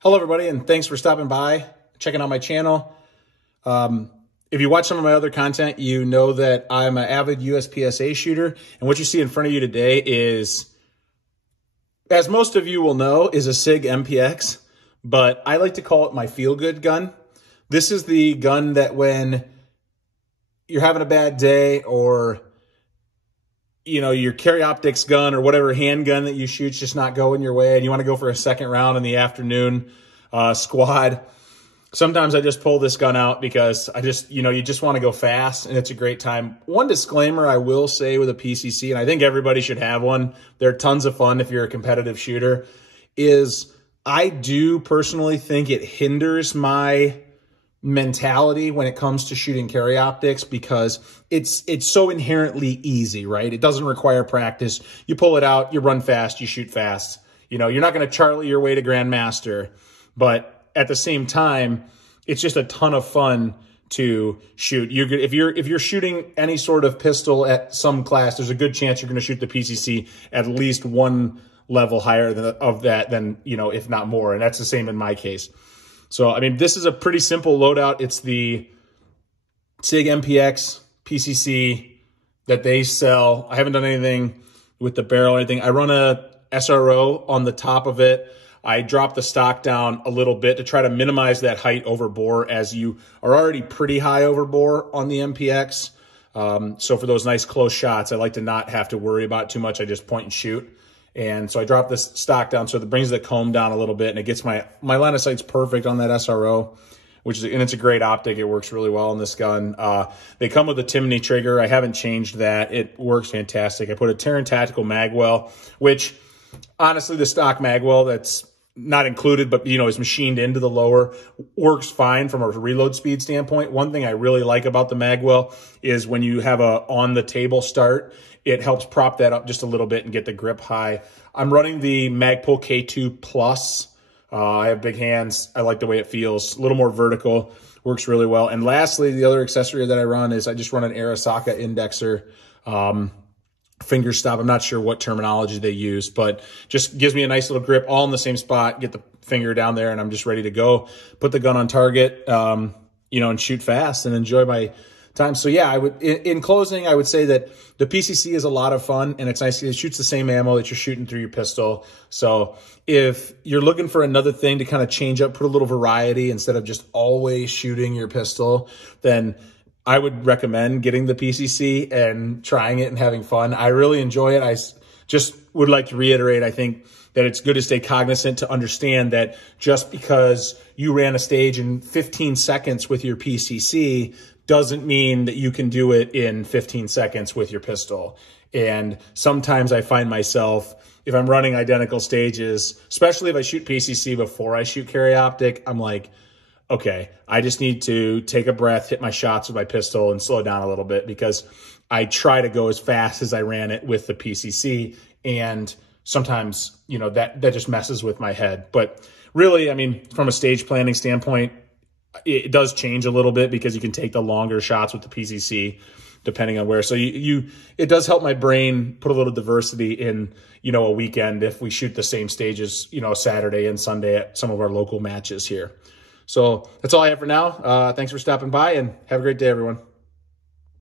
Hello, everybody, and thanks for stopping by, checking out my channel. If you watch some of my other content, you know that I'm an avid USPSA shooter, and what you see in front of you today is, as most of you will know, is a SIG MPX, but I like to call it my feel-good gun. This is the gun that when you're having a bad day, or your carry optics gun or whatever handgun that you shoot's just not going your way and you want to go for a second round in the afternoon squad. Sometimes I just pull this gun out because I just, you just want to go fast and it's a great time. One disclaimer I will say with a PCC, and I think everybody should have one, they're tons of fun if you're a competitive shooter, is I do personally think it hinders my mentality when it comes to shooting carry optics because it's so inherently easy, right? It doesn't require practice. You pull it out, you run fast, you shoot fast. You're not going to Charlie your way to Grandmaster, but at the same time, it's just a ton of fun to shoot. If you're shooting any sort of pistol at some class, there's a good chance you're going to shoot the PCC at least one level higher than if not more, and that's the same in my case. So, I mean, this is a pretty simple loadout. It's the SIG MPX PCC that they sell. I haven't done anything with the barrel or anything. I run a SRO on the top of it. I drop the stock down a little bit to try to minimize that height over bore, as you are already pretty high over bore on the MPX. So for those nice close shots, I like to not have to worry about it too much. I just point and shoot. And so I drop this stock down so it brings the comb down a little bit, and it gets my line of sight's perfect on that SRO, and it's a great optic. It works really well on this gun. They come with a Timney trigger. I haven't changed that. It works fantastic. I put a Terran Tactical Magwell, which honestly the stock Magwell that's not included, but is machined into the lower, works fine from a reload speed standpoint. One thing I really like about the Magwell is when you have a on the table start, it helps prop that up just a little bit and get the grip high. I'm running the Magpul K2 Plus. I have big hands. I like the way it feels. A little more vertical. Works really well. And lastly, the other accessory that I run is I just run an Arisaka indexer. Finger stop. I'm not sure what terminology they use, but just gives me a nice little grip all in the same spot. Get the finger down there and I'm just ready to go. Put the gun on target, and shoot fast and enjoy my time. So yeah, in closing, I would say that the PCC is a lot of fun and it's nice. It shoots the same ammo that you're shooting through your pistol. So if you're looking for another thing to kind of change up, put a little variety instead of just always shooting your pistol, then I would recommend getting the PCC and trying it and having fun. I really enjoy it. I just would like to reiterate, I think that it's good to stay cognizant to understand that just because you ran a stage in 15 seconds with your PCC doesn't mean that you can do it in 15 seconds with your pistol. And sometimes I find myself, if I'm running identical stages, especially if I shoot PCC before I shoot carry optic, I'm like, okay, I just need to take a breath, hit my shots with my pistol and slow down a little bit because I try to go as fast as I ran it with the PCC. And sometimes, that just messes with my head. But really, I mean, from a stage planning standpoint, it does change a little bit because you can take the longer shots with the PCC depending on where. So it does help my brain put a little diversity in, a weekend if we shoot the same stages, Saturday and Sunday at some of our local matches here. So that's all I have for now. Thanks for stopping by and have a great day, everyone.